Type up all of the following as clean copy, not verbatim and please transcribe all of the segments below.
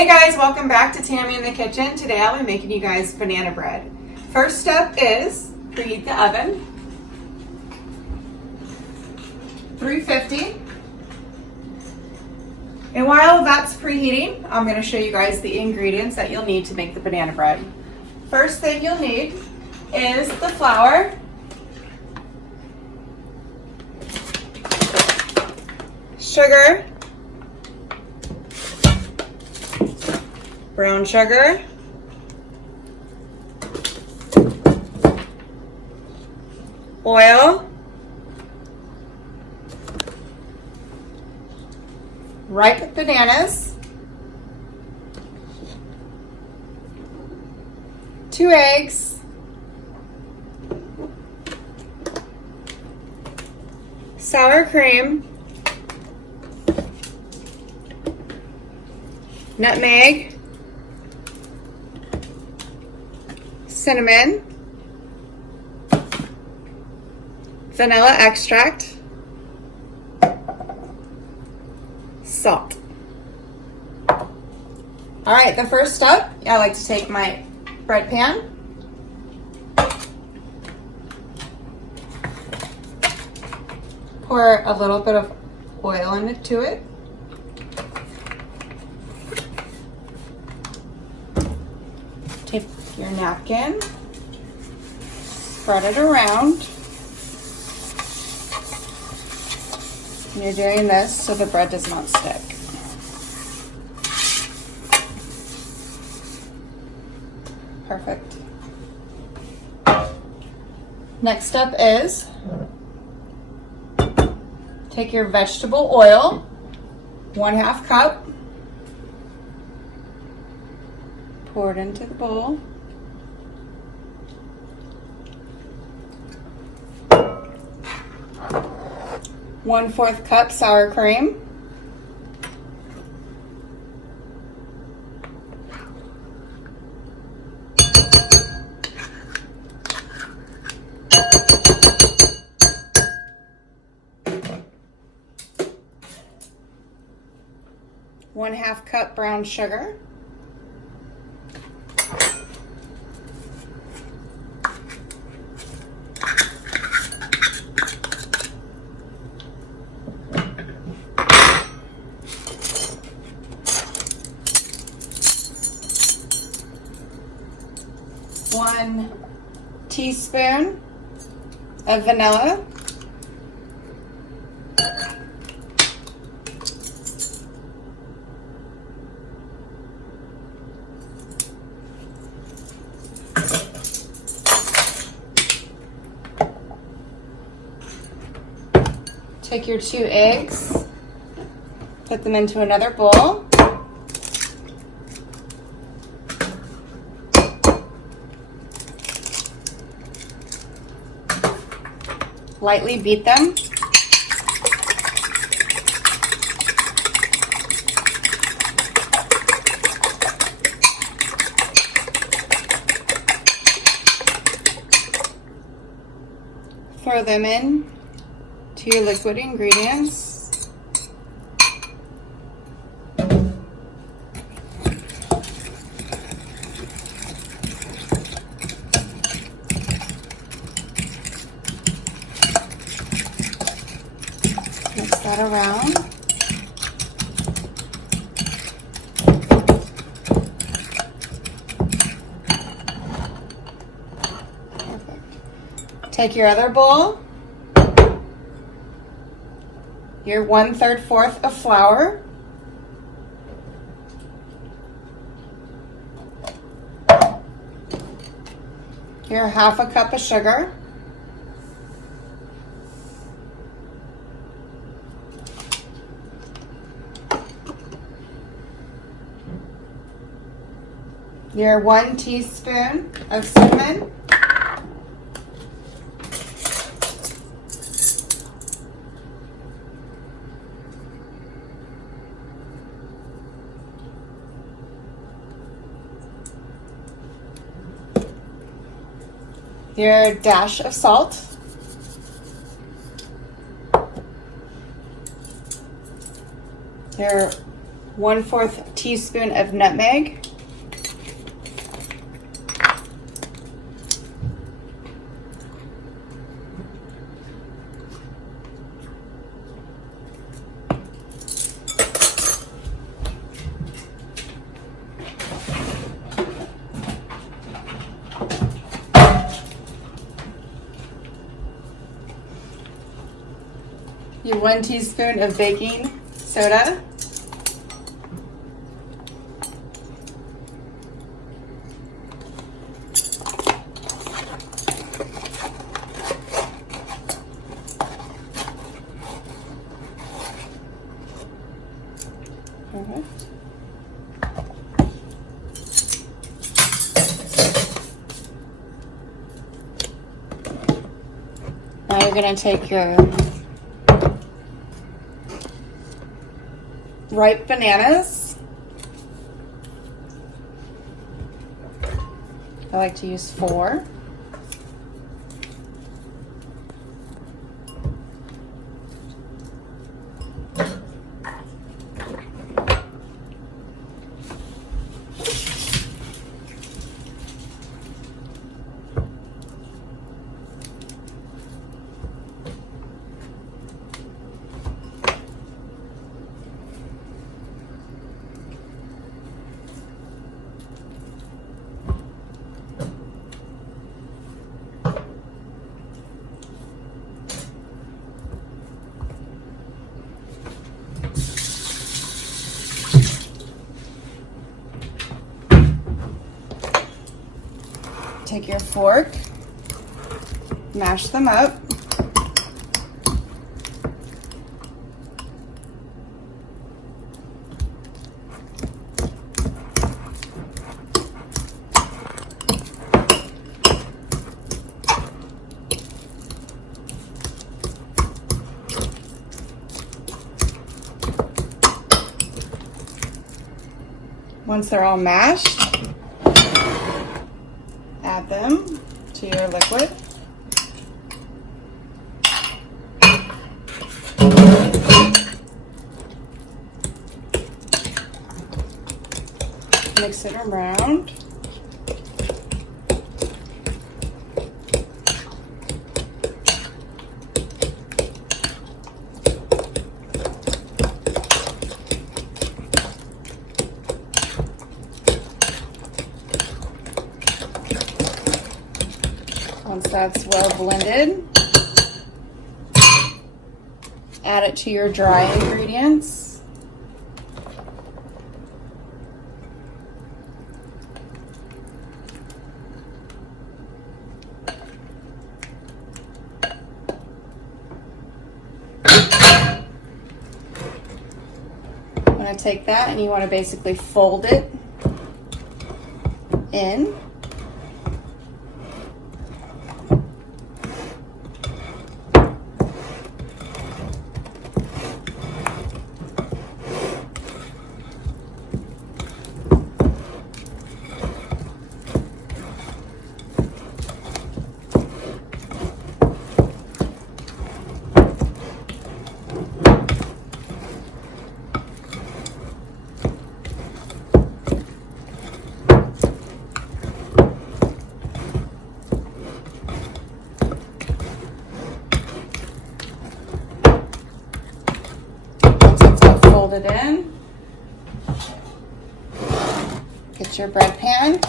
Hey guys, welcome back to Tammy in the Kitchen. Today I'll be making you guys banana bread. First step is preheat the oven. 350. And while that's preheating, I'm going to show you guys the ingredients that you'll need to make the banana bread. First thing you'll need is the flour, sugar, brown sugar, oil, ripe bananas, 2 eggs, sour cream, nutmeg, cinnamon, vanilla extract, salt. All right, the first step, I like to take my bread pan, pour a little bit of oil into it, take your napkin, spread it around. And you're doing this so the bread does not stick. Perfect. Next step is take your vegetable oil, 1/2 cup, pour it into the bowl. One-4 cup sour cream. One-half cup brown sugar. One teaspoon of vanilla. Take your 2 eggs, put them into another bowl. Lightly beat them. Throw them in to your liquid ingredients. Mix that around. Perfect. Take your other bowl, your 1/3/4 of flour, your 1/2 cup of sugar, your 1 teaspoon of cinnamon, your dash of salt, your 1/4 teaspoon of nutmeg, your 1 teaspoon of baking soda, Now you're going to take your ripe bananas. I like to use 4. Take your fork, mash them up. Once they're all mashed, add them to your liquid. Mix it around. Once that's well blended, add it to your dry ingredients. I'm going to take that and you want to basically fold it in. Fold it in. Get your bread pan.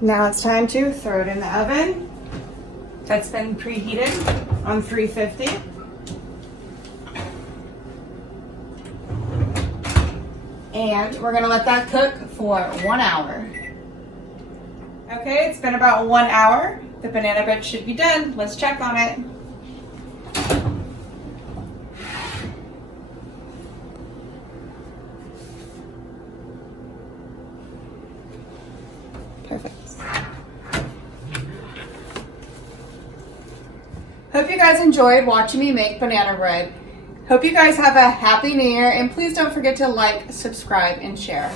Now it's time to throw it in the oven. That's been preheated on 350. And we're gonna let that cook for 1 hour. Okay, it's been about 1 hour. The banana bread should be done. Let's check on it. Hope you guys enjoyed watching me make banana bread. Hope you guys have a happy new year, and please don't forget to like, subscribe, and share.